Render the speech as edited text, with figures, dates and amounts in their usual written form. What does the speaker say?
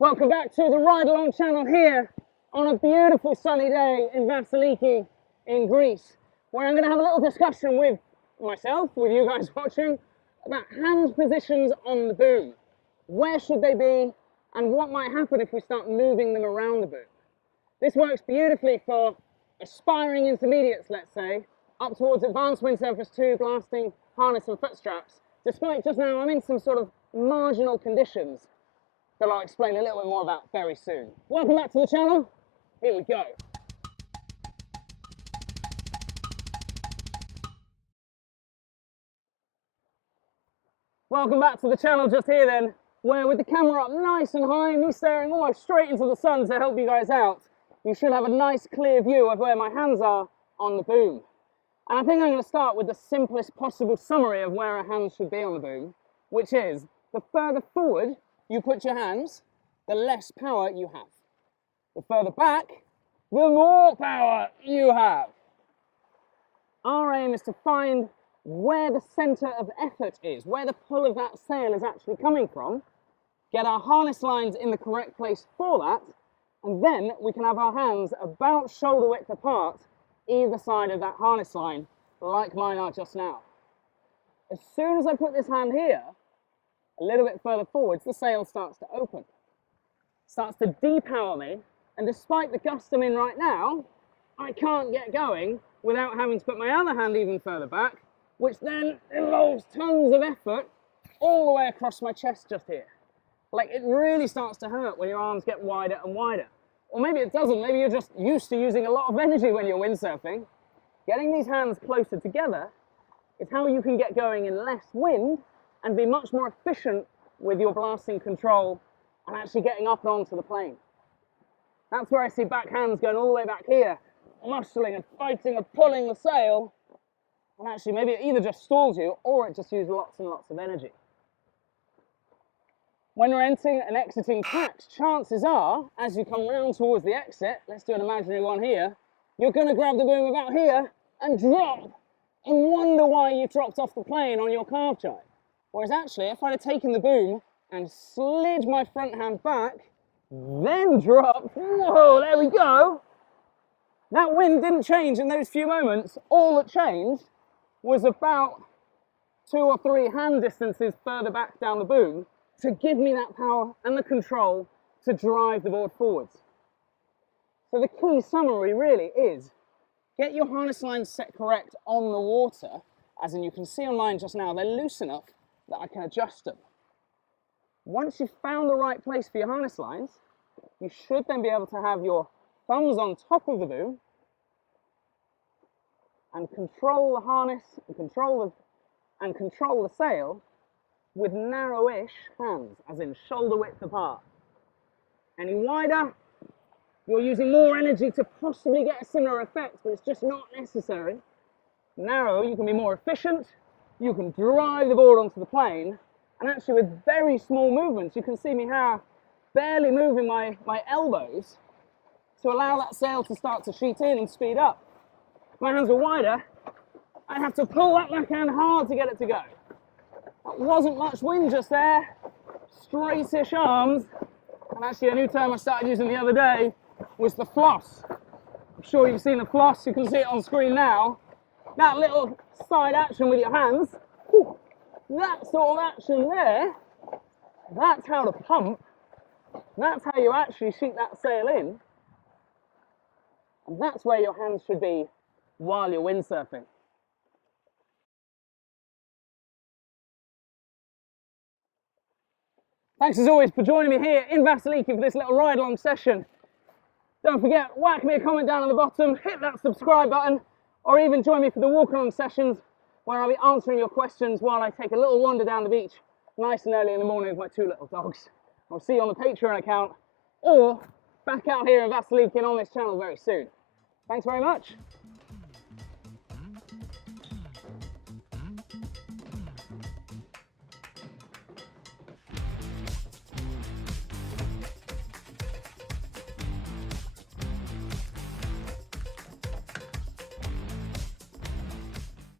Welcome back to the Ridealong channel here on a beautiful sunny day in Vassiliki in Greece, where I'm going to have a little discussion with myself, with you guys watching, about hand positions on the boom. Where should they be and what might happen if we start moving them around the boom. This works beautifully for aspiring intermediates, let's say, up towards advanced windsurfers 2, blasting harness and foot straps, despite just now I'm in some sort of marginal conditions that I'll explain a little bit more about very soon. Welcome back to the channel. Here we go. Welcome back to the channel just here then, where with the camera up nice and high, me staring almost straight into the sun to help you guys out, you should have a nice clear view of where my hands are on the boom. And I think I'm going to start with the simplest possible summary of where our hands should be on the boom, which is the further forward you put your hands, the less power you have. The further back, the more power you have. Our aim is to find where the centre of effort is, where the pull of that sail is actually coming from, get our harness lines in the correct place for that, and then we can have our hands about shoulder width apart either side of that harness line, like mine are just now. As soon as I put this hand here, a little bit further forwards, the sail starts to open. Starts to depower me, and despite the gust I'm in right now, I can't get going without having to put my other hand even further back, which then involves tons of effort all the way across my chest just here. Like, it really starts to hurt when your arms get wider and wider. Or maybe it doesn't, maybe you're just used to using a lot of energy when you're windsurfing. Getting these hands closer together is how you can get going in less wind and be much more efficient with your blasting control and actually getting up and onto the plane. That's where I see back hands going all the way back here, muscling and fighting and pulling the sail, and actually maybe it either just stalls you or it just uses lots and lots of energy. When we're entering and exiting tracks, chances are, as you come round towards the exit, let's do an imaginary one here, you're going to grab the boom about here and drop and wonder why you dropped off the plane on your Carve jibe. Whereas actually, if I'd have taken the boom and slid my front hand back, then dropped, whoa, there we go. That wind didn't change in those few moments. All that changed was about 2 or 3 hand distances further back down the boom to give me that power and the control to drive the board forwards. So the key summary really is, get your harness lines set correct on the water, as in you can see on mine just now, they're loose enough that I can adjust them. Once you've found the right place for your harness lines, you should then be able to have your thumbs on top of the boom and control the harness and control the sail with narrowish hands, as in shoulder width apart. Any wider, you're using more energy to possibly get a similar effect, but it's just not necessary. Narrow, you can be more efficient, you can drive the board onto the plane, and actually with very small movements, you can see me how barely moving my elbows to allow that sail to start to sheet in and speed up. If my hands are wider, I have to pull that backhand hard to get it to go. That wasn't much wind just there, straightish arms, and actually a new term I started using the other day was the floss. I'm sure you've seen the floss, you can see it on screen now. That little side action with your hands, that sort of action there, that's how to pump, that's how you actually sheet that sail in, and that's where your hands should be while you're windsurfing. Thanks as always for joining me here in Vassiliki for this little ride-along session. Don't forget, whack me a comment down on the bottom, hit that subscribe button, or even join me for the walk-along sessions where I'll be answering your questions while I take a little wander down the beach nice and early in the morning with my 2 little dogs. I'll see you on the Patreon account or back out here in Vassiliki and on this channel very soon. Thanks very much.